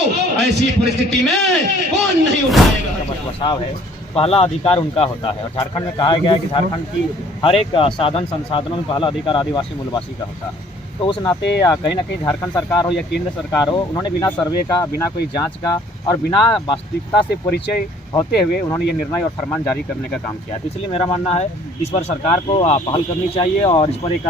बताओ ऐसी परिस्थिति में कौन नहीं उठाएगा। बसाव है, पहला अधिकार उनका होता है और झारखंड में कहा गया है कि झारखंड की हर एक साधन संसाधनों में पहला अधिकार आदिवासी मूलवासी का होता है। तो उस नाते कहीं ना कहीं झारखंड सरकार हो या केंद्र सरकार हो, उन्होंने बिना सर्वे का, बिना कोई जांच का और बिना वास्तविकता से परिचय होते हुए उन्होंने ये निर्णय और फरमान जारी करने का काम किया है। तो इसलिए मेरा मानना है इस पर सरकार को पहल करनी चाहिए और इस पर एक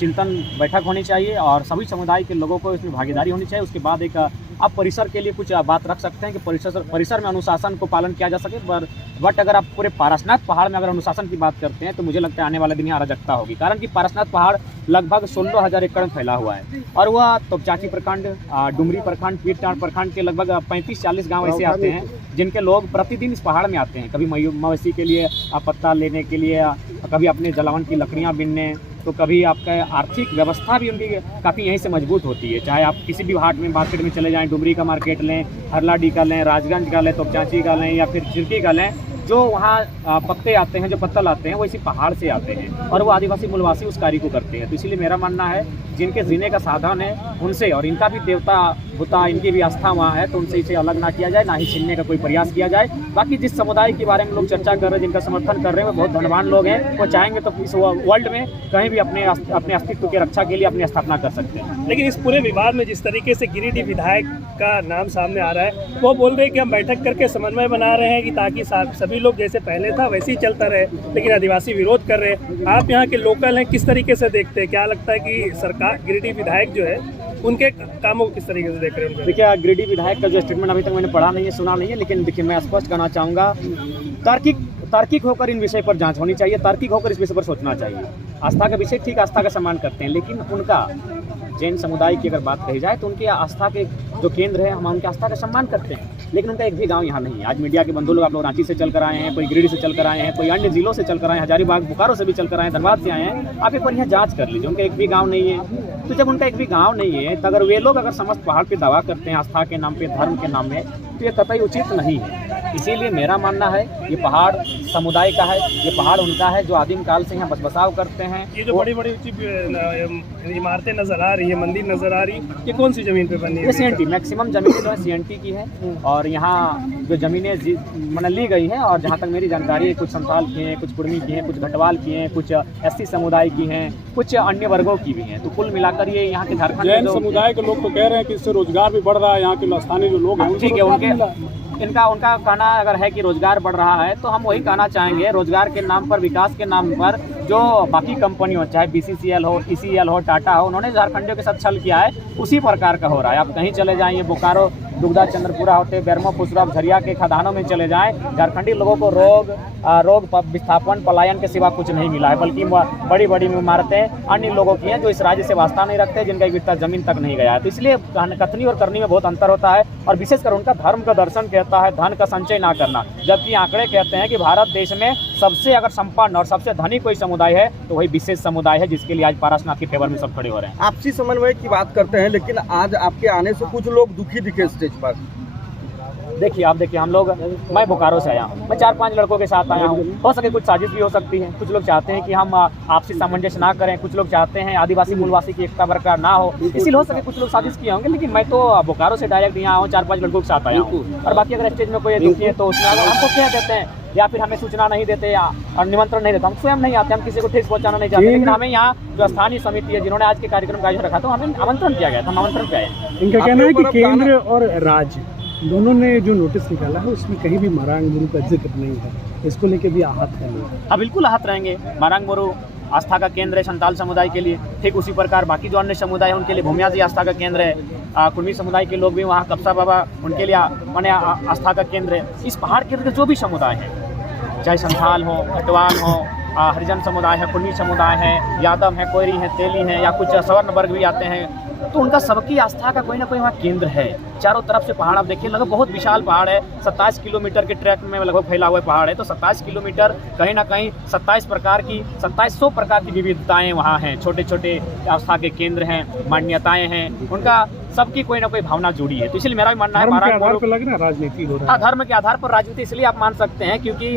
चिंतन बैठक होनी चाहिए और सभी समुदाय के लोगों को इसमें भागीदारी होनी चाहिए। उसके बाद एक आप परिसर के लिए कुछ बात रख सकते हैं कि परिसर में अनुशासन को पालन किया जा सके। बट अगर आप पूरे पारसनाथ पहाड़ में अगर अनुशासन की बात करते हैं तो मुझे लगता है आने वाले दिन यहाँ अराजकता होगी, कारण कि पारसनाथ पहाड़ लगभग 16,000 एकड़ में फैला हुआ है और वह तोपचाची प्रखंड, डुमरी प्रखंड, पीरटांड प्रखंड के लगभग 35-40 गाँव ऐसे आते हैं जिनके लोग प्रतिदिन इस पहाड़ में आते हैं, कभी मवेशी के लिए पत्ता लेने के लिए, कभी अपने जलावन की लकड़ियाँ बीनने, तो कभी आपका आर्थिक व्यवस्था भी उनकी काफ़ी यहीं से मजबूत होती है। चाहे आप किसी भी हाट में मार्केट में चले जाएं, डुमरी का मार्केट लें, हरलाडी का लें, राजगंज का लें, तोपचाची का लें या फिर चिरकी का लें, जो वहाँ पत्ते आते हैं, जो पत्तल आते हैं वो इसी पहाड़ से आते हैं और वो आदिवासी मूलवासी उस कार्य को करते हैं। तो इसलिए मेरा मानना है जिनके जीने का साधन है उनसे, और इनका भी देवता होता, इनकी भी आस्था वहाँ है, तो उनसे इसे अलग ना किया जाए, ना ही छीनने का कोई प्रयास किया जाए। बाकी जिस समुदाय के बारे में लोग चर्चा कर रहे हैं, जिनका समर्थन कर रहे हैं, वो बहुत धनवान लोग हैं, वो चाहेंगे तो इस वर्ल्ड में कहीं भी अपने अस्तित्व की रक्षा के लिए अपनी स्थापना कर सकते हैं। लेकिन इस पूरे विवाद में जिस तरीके से गिरिडीह विधायक का नाम सामने आ रहा है, वो बोल रहे हैं कि हम बैठक करके समन्वय बना रहे हैं कि ताकि सभी लोग जैसे पहले था वैसे ही चलता रहे, लेकिन आदिवासी विरोध कर रहे हैं। आप यहाँ के लोकल हैं, किस तरीके से देखते हैं? क्या लगता है कि सरकार गिरिडीह विधायक जो है उनके कामों को किस तरीके से देख रहे हैं? देखिए, गिरिडीह विधायक का जो स्टेटमेंट अभी तक मैंने पढ़ा नहीं है, सुना नहीं है, लेकिन देखिए मैं स्पष्ट करना चाहूँगा, तार्किक होकर इन विषय पर जांच होनी चाहिए, तार्किक होकर इस विषय पर सोचना चाहिए। आस्था का विषय, ठीक, आस्था का सम्मान करते हैं, लेकिन उनका जैन समुदाय की अगर बात कही जाए तो उनकी आस्था के जो केंद्र है, हम उनकी आस्था का सम्मान करते हैं, लेकिन उनका एक भी गांव यहाँ नहीं है। आज मीडिया के बंधु लोग, आप लोग रांची से चल कर आए हैं, कोई गिरिडीह से चल कर आए हैं, कोई अन्य जिलों से चल कर आए हैं, हजारीबाग बोकारो से भी चल कर आए हैं, धनबाद से आए हैं, आप एक बार यहाँ जाँच कर लीजिए, उनका एक भी गाँव नहीं है। तो जब उनका एक भी गाँव नहीं है तो अगर वे लोग अगर समस्त पहाड़ पर दावा करते हैं आस्था के नाम पे, धर्म के नाम में, तो ये कतई उचित नहीं है। इसीलिए मेरा मानना है ये पहाड़ समुदाय का है, ये पहाड़ उनका है जो आदिम काल से यहाँ बसबसाव करते हैं। ये जो बड़ी बड़ी इमारतें नजर आ रही है, मंदिर नजर आ रही है, ये कौन सी जमीन पे बनी है? ये सीएनटी, मैक्सिमम जमीनें जो है सीएनटी की है और यहाँ जो जमीनें मतलब ली गई हैं, और जहाँ तक मेरी जानकारी है कुछ संथाल की हैं, कुछ कुर्मी की हैं, कुछ घटवाल की हैं, कुछ एससी समुदाय की हैं, कुछ अन्य वर्गों की भी हैं। तो कुल मिलाकर ये यहाँ के झारखंड जैन समुदाय के लोग तो कह रहे हैं कि इससे रोजगार भी बढ़ रहा है, यहाँ के स्थानीय जो लोग हैं, ठीक है, उनका कहना अगर है कि रोजगार बढ़ रहा है तो हम वही कहना चाहेंगे, रोजगार के नाम पर, विकास के नाम पर जो बाकी कंपनियों, चाहे बीसीसीएल हो, टीसीएल हो, टाटा हो, उन्होंने झारखंडियों के साथ छल किया है, उसी प्रकार का हो रहा है। आप कहीं चले जाएंगे, बोकारो, दुगदा, चंद्रपुरा होते बेरमो, पुसरफ, झरिया के खदानों में चले जाएं, झारखंडी लोगों को रोग विस्थापन, पलायन के सिवा कुछ नहीं मिला है, बल्कि बड़ी बड़ी इमारतें अन्य लोगों की हैं जो इस राज्य से वास्ता नहीं रखते, जिनका एक बित्ता जमीन तक नहीं गया है। तो इसलिए कथनी और करनी में बहुत अंतर होता है, और विशेषकर उनका धर्म का दर्शन कहता है धन का संचय ना करना, जबकि आंकड़े कहते हैं कि भारत देश में सबसे अगर संपन्न और सबसे धनी कोई समुदाय है तो वही विशेष समुदाय है, जिसके लिए आज पारसनाथ के फेवर में सब खड़े हो रहे हैं। आपसी समन्वय की बात करते हैं, लेकिन आज आपके आने से कुछ लोग दुखी दिखे स्टेज पर। देखिए, आप देखिए, हम लोग, मैं बोकारो से आया हूँ, मैं 4-5 लड़कों के साथ आया हूँ, हो सके कुछ साजिश भी हो सकती है, कुछ लोग चाहते हैं कि हम आपसी सामंजस्य ना करें, कुछ लोग चाहते हैं आदिवासी मूलवासी की एकता बरकरार ना हो, इसलिए हो सके कुछ लोग साजिश किए होंगे, लेकिन मैं तो बोकारो से डायरेक्ट यहाँ आऊँ, 4-5 लड़कों के साथ आया हूँ। और बाकी अगर स्टेज में कोई दुखी है तो उसमें हमको कह देते हैं या फिर हमें सूचना नहीं देते या और निमंत्रण नहीं देते, हम स्वयं नहीं आते, हम किसी को ठेस पहुंचाना नहीं चाहते, लेकिन हमें यहाँ जो स्थानीय समिति है जिन्होंने आज के कार्यक्रम का आयोजन रखा था, हमें आमंत्रण किया गया था, हम आमंत्रण पे आए। इनका कहना है कि केंद्र और राज्य दोनों ने जो नोटिस निकाला है उसमें कहीं भी मारांग मुरु का जिक्र नहीं है, इसको लेकर भी आहत है लोग। हाँ, बिल्कुल आहत रहेंगे। मारांग मुरु आस्था का केंद्र है संताल समुदाय के लिए, ठीक उसी प्रकार बाकी जो अन्य समुदाय है उनके लिए भूमिया जी आस्था का केंद्र है, कुर्मी समुदाय के लोग भी वहाँ कप्सा बाबा उनके लिए माने आस्था का केंद्र है। इस पहाड़ के जो भी समुदाय है, चाहे संथाल हो, घटवाल हो, हरिजन समुदाय है, कुर्मी समुदाय है, यादव है, कोयरी है, तेली है, या कुछ सवर्ण वर्ग भी आते हैं, तो उनका सबकी आस्था का कोई ना कोई वहाँ केंद्र है। चारों तरफ से पहाड़ आप देखिए, लगभग बहुत विशाल पहाड़ है, 27 किलोमीटर के ट्रैक में लगभग फैला हुआ पहाड़ है, तो 27 किलोमीटर कहीं ना कहीं 2700 प्रकार की विविधताएं वहाँ हैं, छोटे छोटे आस्था के केंद्र हैं, मान्यताएं हैं, उनका सबकी कोई ना कोई भावना जुड़ी है। तो इसलिए मेरा भी मानना है धर्म के मारांग आधार गुरु, पर लग रहा है राजनीति हो रहा हाँ, है। धर्म के आधार पर राजनीति इसलिए आप मान सकते हैं क्योंकि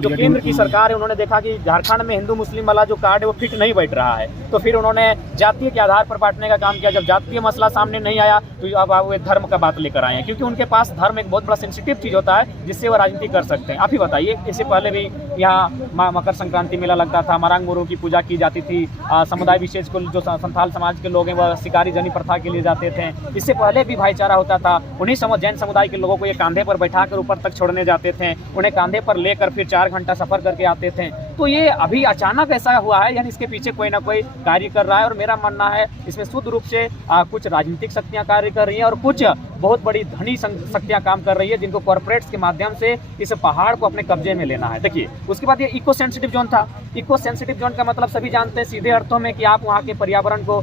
जो केंद्र की सरकार है उन्होंने देखा कि झारखंड में हिंदू मुस्लिम वाला जो कार्ड है वो फिट नहीं बैठ रहा है, तो फिर उन्होंने जातीय के आधार पर बांटने का काम किया। जब जातीय मसला सामने नहीं आया तो अब वो धर्म का बात लेकर आए हैं, क्योंकि उनके पास धर्म एक बहुत बड़ा सेंसिटिव चीज होता है जिससे वो राजनीति कर सकते हैं। आप ही बताइए, इससे पहले भी यहाँ मकर संक्रांति मेला लगता था, मारांग गुरु की पूजा की जाती थी, समुदाय विशेष को जो संथाल समाज के लोग हैं वह शिकारी जनी प्रथा के लिए जाते थे। इससे पहले भी भाईचारा होता था। उन्हीं जैन समुदाय के लोगों को ये कांधे पर बैठाकर ऊपर तक छोड़ने जाते थे, उन्हें कांधे पर लेकर फिर 4 घंटा सफर करके आते थे। तो ये अभी अचानक ऐसा हुआ है, यानी इसके पीछे कोई ना कोई कार्य कर रहा है। और मेरा मानना है इसमें शुद्ध रूप से कुछ राजनीतिक शक्तियां कार्य कर रही हैं और कुछ बहुत बड़ी धनी शक्तियां काम कर रही है, जिनको कॉर्पोरेट्स के माध्यम से इस पहाड़ को अपने कब्जे में लेना है। देखिए, उसके बाद ये इको सेंसिटिव जोन था। इको सेंसिटिव जोन का मतलब सभी जानते हैं सीधे अर्थों में कि आप वहाँ के पर्यावरण को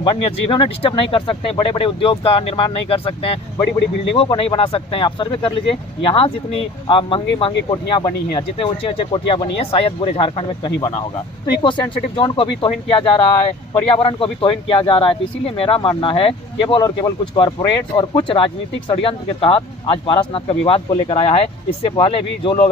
वन्य जीवों ने डिस्टर्ब नहीं कर सकते हैं, बड़े बड़े उद्योग का निर्माण नहीं कर सकते हैं, बड़ी बड़ी बिल्डिंगों को नहीं बना सकते हैं। आप सर्वे कर लीजिए, यहाँ जितनी महंगी महंगी कोठियाँ बनी हैं, जितने ऊंचे ऊंचे कोठियाँ बनी हैं, शायद पूरे झारखंड में कहीं बना होगा। तो इको सेंसिटिव जोन को भी तौहीन किया जा रहा है, पर्यावरण को भी तौहीन किया जा रहा है। तो इसीलिए मेरा मानना है केवल और केवल कुछ कॉर्पोरेट्स और कुछ राजनीतिक षड्यंत्र के तहत आज पारसनाथ का विवाद को लेकर आया है। इससे पहले भी जो लोग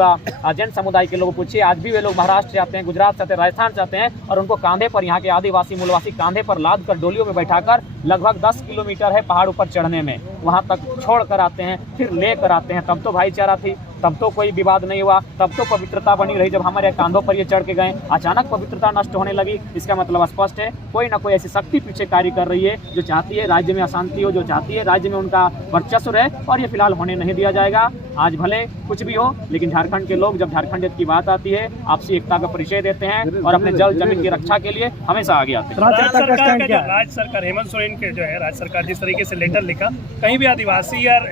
जैन समुदाय के लोग पूछिए, आज भी वे लोग महाराष्ट्र जाते हैं, गुजरात जाते हैं, राजस्थान जाते हैं और उनको कांधे पर, यहाँ के आदिवासी मूलवासी कांधे पर लाद कर डोलियों में बैठाकर लगभग 10 किलोमीटर है पहाड़ ऊपर चढ़ने में, वहाँ तक छोड़ कर आते हैं, फिर ले कर आते हैं। तब तो भाईचारा थी, तब तो कोई विवाद नहीं हुआ, तब तो पवित्रता बनी रही। जब हमारे कांधों पर ये चढ़ के गए, अचानक पवित्रता नष्ट होने लगी। इसका मतलब स्पष्ट है, कोई ना कोई ऐसी शक्ति पीछे कार्य कर रही है जो चाहती है राज्य में अशांति हो, जो चाहती है राज्य में उनका वर्चस्व रहे, और ये फिलहाल होने नहीं दिया जाएगा। आज भले कुछ भी हो, लेकिन झारखंड के लोग जब झारखंडियत की बात आती है, आपसी एकता का परिचय देते हैं और अपने जल जमीन की रक्षा के लिए हमेशा आगे आते हैं। राज्य सरकार हेमंत सोरेन के जो है राज्य सरकार जिस तरीके से लेटर लिखा, कहीं भी आदिवासी और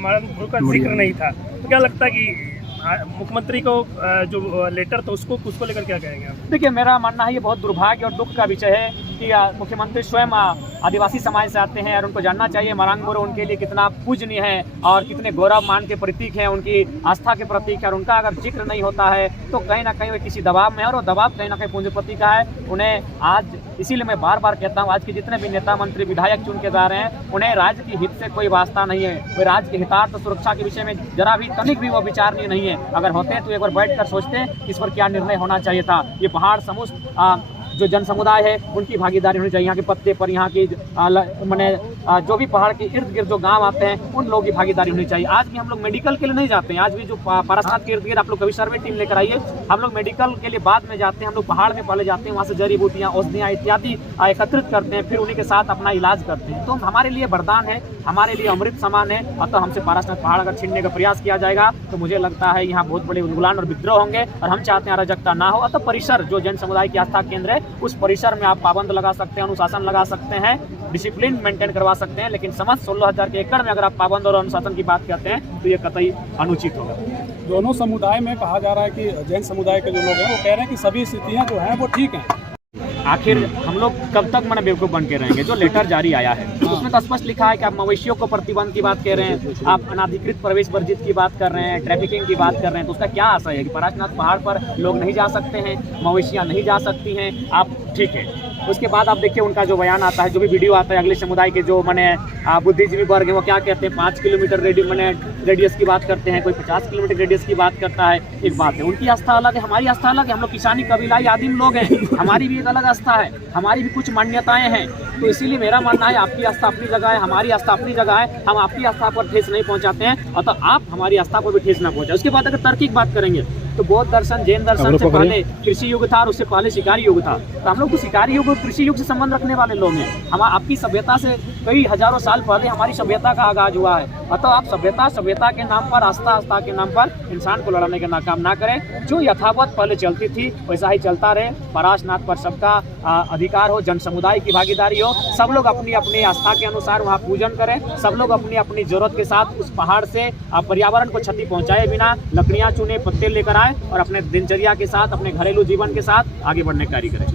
मारांग गुरु का जिक्र नहीं था। तो क्या लगता है कि मुख्यमंत्री को जो लेटर था उसको लेकर क्या कहेंगे आप? देखिए, मेरा मानना है ये बहुत दुर्भाग्य और दुख का विषय है कि मुख्यमंत्री स्वयं आदिवासी समाज से आते हैं और उनको जानना चाहिए मारांग गुरु उनके लिए कितना पूजनीय है और कितने गौरव मान के प्रतीक हैं, उनकी आस्था के प्रतीक है। और उनका अगर जिक्र नहीं होता है तो कहीं ना कहीं वो किसी दबाव में है, और वो दबाव कहीं ना कहीं पूंजीपति का है। उन्हें आज, इसीलिए मैं बार बार कहता हूँ, आज के जितने भी नेता मंत्री विधायक चुन के जा रहे हैं, उन्हें राज्य की हित से कोई वास्ता नहीं है। वे राज्य के हितार्थ सुरक्षा के विषय में जरा भी तनिक भी वो विचारणीय नहीं है। अगर होते हैं तो एक बार बैठ कर सोचते हैं इस पर क्या निर्णय होना चाहिए था। ये पहाड़ समूह जो जन समुदाय है उनकी भागीदारी होनी चाहिए। यहाँ के पत्ते पर, यहाँ की मैंने जो भी पहाड़ के इर्द गिर्द जो गांव आते हैं उन लोगों की भागीदारी होनी चाहिए। आज भी हम लोग मेडिकल के लिए नहीं जाते हैं, आज भी जो पारसनाथ के इर्द गिर्द आप लोग कभी सर्वे टीम लेकर आइए, हम लोग मेडिकल के लिए बाद में जाते हैं। हम लोग पहाड़ में पहले जाते हैं, वहाँ से जड़ी बूटियाँ, औषधियाँ इत्यादि एकत्रित करते हैं, फिर उन्हीं के साथ अपना इलाज करते हैं। तो हमारे लिए वरदान है, हमारे लिए अमृत समान है। अतः हमसे पारसनाथ पहाड़ अगर छीनने का प्रयास किया जाएगा तो मुझे लगता है यहाँ बहुत बड़े उद्गुलान और विद्रोह होंगे, और हम चाहते हैं अराजकता ना हो। अतः परिसर जो जैन समुदाय की आस्था केंद्र है, उस परिसर में आप पाबंद लगा सकते हैं, अनुशासन लगा सकते हैं, डिसिप्लिन मेंटेन करवा सकते हैं। लेकिन समझ 16,000 के एकड़ में अगर आप पाबंद और अनुशासन की बात करते हैं तो ये कतई अनुचित होगा। दोनों समुदाय में कहा जा रहा है कि जैन समुदाय के जो लोग हैं वो कह रहे हैं कि सभी स्थितियाँ जो हैं वो ठीक हैं। आखिर हम लोग कब तक मन बेवकूफ़ बन के रहेंगे? जो लेटर जारी आया है उसमें तो स्पष्ट लिखा है कि आप मवेशियों को प्रतिबंध की बात कर रहे हैं, आप अनाधिकृत प्रवेश वर्जित की बात कर रहे हैं, ट्रैफिकिंग की बात कर रहे हैं। तो उसका क्या आशय है कि पारसनाथ पहाड़ पर लोग नहीं जा सकते हैं, मवेशियाँ नहीं जा सकती हैं? आप ठीक है। उसके बाद आप देखिए उनका जो बयान आता है, जो भी वीडियो आता है, अगले समुदाय के जो मैंने बुद्धिजीवी वर्ग है वो क्या कहते हैं, 5 किलोमीटर रेडियस की बात करते हैं, कोई 50 किलोमीटर रेडियस की बात करता है। एक बात है, उनकी आस्था अलग है, हमारी आस्था अलग है। हम लोग किसानी कबीलाई आदिम लोग हैं, हमारी भी एक अलग आस्था है, हमारी भी कुछ मान्यताएं हैं। तो इसीलिए मेरा मानना है आपकी आस्था अपनी जगह है, हमारी आस्था अपनी जगह है। हम आपकी आस्था पर ठेस नहीं पहुंचाते हैं, अतः आप हमारी आस्था पर भी ठेस ना पहुंचाए। उसके बाद अगर तार्किक बात करेंगे तो बौद्ध दर्शन, जैन दर्शन से पहले कृषि युग था और उससे पहले शिकारी युग था। तो हम लोग तो शिकारी युग और कृषि युग से संबंध रखने वाले लोग हैं। हम आपकी सभ्यता से कई हजारों साल पहले हमारी सभ्यता का आगाज हुआ है। अतः आप सभ्यता के नाम पर, आस्था के नाम पर इंसान को लड़ाने का काम ना करें। जो यथावत पहले चलती थी वैसा ही चलता रहे। पारसनाथ पर सबका अधिकार हो, जन समुदाय की भागीदारी हो, सब लोग अपनी अपनी आस्था के अनुसार वहाँ पूजन करें, सब लोग अपनी अपनी जरूरत के साथ उस पहाड़ से पर्यावरण को क्षति पहुँचाए बिना लकड़ियाँ चुने, पत्ते लेकर आए और अपने दिनचर्या के साथ, अपने घरेलू जीवन के साथ आगे बढ़ने का कार्य करें।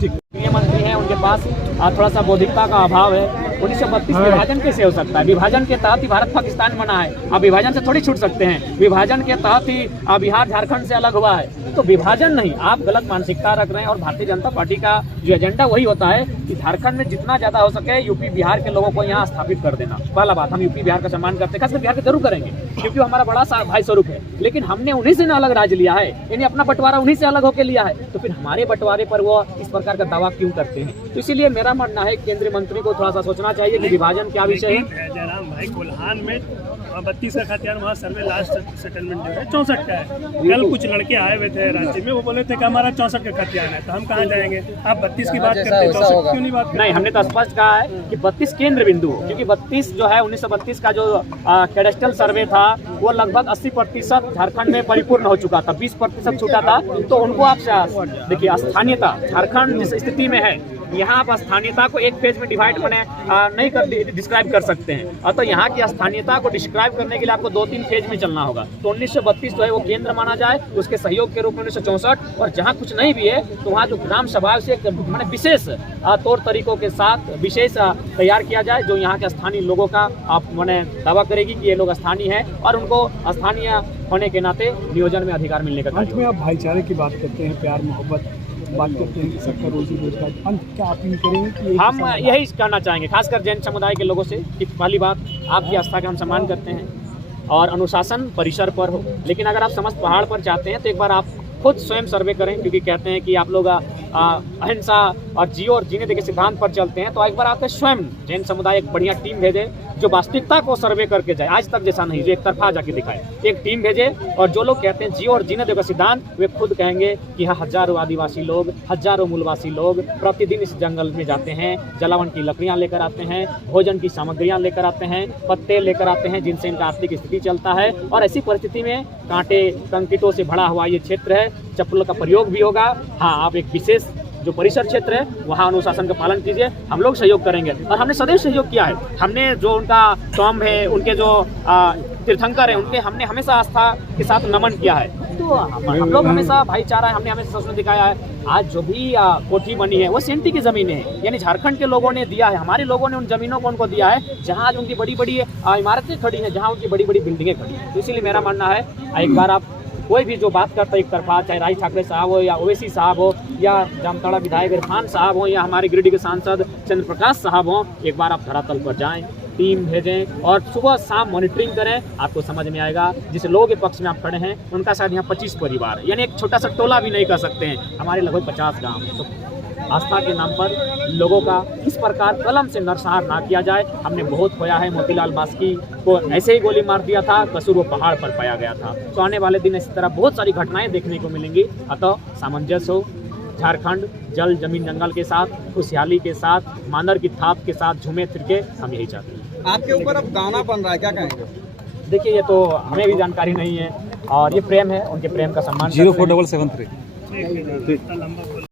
ठीक, मंत्री हैं, उनके पास थोड़ा सा बौद्धिकता का अभाव है। 1932 विभाजन कैसे हो सकता है? विभाजन के तहत ही भारत पाकिस्तान बना है। अब विभाजन से थोड़ी छूट सकते हैं। विभाजन के तहत ही बिहार झारखंड से अलग हुआ है। तो विभाजन नहीं, आप गलत मानसिकता रख रहे हैं। और भारतीय जनता पार्टी का जो एजेंडा वही होता है कि झारखंड में जितना ज़्यादा हो सके यूपी बिहार के लोगों को यहाँ स्थापित कर देना। पहला बात, हम यूपी बिहार का सम्मान करते हैं, खासकर बिहार का जरूर करेंगे क्योंकि वो हमारा बड़ा भाई स्वरूप है, लेकिन हमने उन्हीं से ना अलग राज्य लिया है, यानी अपना बंटवारा उन्हीं से अलग होकर लिया है, तो फिर हमारे बंटवारे पर वो इस प्रकार का दावा क्यों करते हैं। तो इसीलिए मेरा मानना है केंद्रीय मंत्री को थोड़ा सा सोचना चाहिए कि विभाजन क्या विषय है। जयराम भाई, कोल्हान में 32 का खतियान, वहाँ सर्वे लास्ट सेटलमेंट जो है 64 का है। कल कुछ लड़के आए हुए थे रांची में, वो बोले थे कि हमारा 64 का खतियान है, तो हम कहाँ जाएंगे। आप 32 की बात करते हैं, 64 क्यों नहीं बात करते? नहीं, हमने तो स्पष्ट कहा है कि 32 केंद्र बिंदु हो, क्योंकि 32 जो है 1932 का जो कैडेस्ट्रल सर्वे था वो लगभग 80% झारखंड में परिपूर्ण हो चुका था, 20% छूटा था। तो उनको आप देखिए, स्थानीयता झारखंड जिस स्थिति में है, यहाँ आप स्थानीयता को एक पेज में डिवाइड नहीं कर डिस्क्राइब कर सकते हैं। तो यहाँ की स्थानीयता को डिस्क्राइब करने के लिए आपको 2-3 पेज में चलना होगा। तो 1932 जो है वो केंद्र माना जाए, उसके सहयोग के रूप में 1964, और जहाँ कुछ नहीं भी है तो वहाँ जो ग्राम सभा से मैंने विशेष तौर तरीकों के साथ विशेष तैयार किया जाए, जो यहाँ के स्थानीय लोगों का मैंने दावा करेगी कि ये लोग स्थानीय है और उनको स्थानीय होने के नाते नियोजन में अधिकार मिलने का। अंत में आप भाईचारे की बात करते हैं, प्यार मोहब्बत बात करते हैं, सबका रोजी रोजगार, अंत क्या अपील करेंगे कि हम यही कहना चाहेंगे खासकर जैन समुदाय के लोगों से कि पहली बात, आपकी आस्था का हम सम्मान करते हैं और अनुशासन परिसर पर हो, लेकिन अगर आप समस्त पहाड़ पर चाहते हैं तो एक बार आप खुद स्वयं सर्वे करें, क्योंकि कहते हैं कि आप लोग अहिंसा और जियो और जीने के सिद्धांत पर चलते हैं। तो एक बार आपके स्वयं जैन समुदाय एक बढ़िया टीम भेजे जो वास्तविकता को सर्वे करके जाए, आज तक जैसा नहीं जो एक तरफा जाके दिखाए, एक टीम भेजे। और जो लोग कहते हैं जियो और जीने का सिद्धांत, वे खुद कहेंगे कि हाँ, हजारों आदिवासी लोग, हजारों मूलवासी लोग प्रतिदिन इस जंगल में जाते हैं, जलावन की लकड़ियाँ लेकर आते हैं, भोजन की सामग्रियाँ लेकर आते हैं, पत्ते लेकर आते हैं, जिनसे इनका आर्थिक स्थिति चलता है। और ऐसी परिस्थिति में कांटे कंकिटों से भरा हुआ ये क्षेत्र है, चप्पलों का प्रयोग भी होगा। हाँ, आप एक विशेष जो परिसर क्षेत्र है वहाँ अनुशासन का पालन कीजिए, हम लोग सहयोग करेंगे और हमने सदैव सहयोग किया है। हमने जो उनका टॉम है, उनके जो तीर्थंकर है, उनके हमने हमेशा आस्था के साथ नमन किया है। तो हम लोग हमेशा भाईचारा, हमने हमेशा सच में दिखाया है। आज जो भी कोठी बनी है वो सेंटी की ज़मीनें हैं, यानी झारखंड के लोगों ने दिया है, हमारे लोगों ने उन ज़मीनों को उनको दिया है जहाँ आज उनकी बड़ी बड़ी इमारतें खड़ी हैं, जहाँ उनकी बड़ी बड़ी बिल्डिंगें खड़ी हैं। तो इसीलिए मेरा मानना है, एक बार आप कोई भी जो बात करता है एक तरफा, चाहे राज ठाकरे साहब हो या ओवैसी साहब हो या जामताड़ा विधायक इरफान साहब हो या हमारे गिरिडीह के सांसद चंद्र प्रकाश साहब हो, एक बार आप धरातल पर जाएं, टीम भेजें और सुबह शाम मॉनिटरिंग करें, आपको समझ में आएगा। जिस लोगों के पक्ष में आप खड़े हैं उनका शायद यहाँ 25 परिवार है, यानी एक छोटा सा टोला भी नहीं कर सकते हैं, हमारे लगभग 50 गाँव हैं। तो आस्था के नाम पर लोगों का इस प्रकार कलम से नरसंहार ना किया जाए। हमने बहुत खोया है, मोतीलाल बास्की को ऐसे ही गोली मार दिया था, कसूर वो पहाड़ पर पाया गया था। तो आने वाले दिन इस तरह बहुत सारी घटनाएं देखने को मिलेंगी। अतः सामंजस्य हो, झारखंड जल जमीन जंगल के साथ, खुशहाली के साथ, मानर की थाप के साथ झूमे फिर के हम यही चाहते हैं। आपके ऊपर अब गाना बन रहा है, क्या कहेंगे? देखिए, ये तो हमें भी जानकारी नहीं है और ये प्रेम है, उनके प्रेम का सम्मान। 04773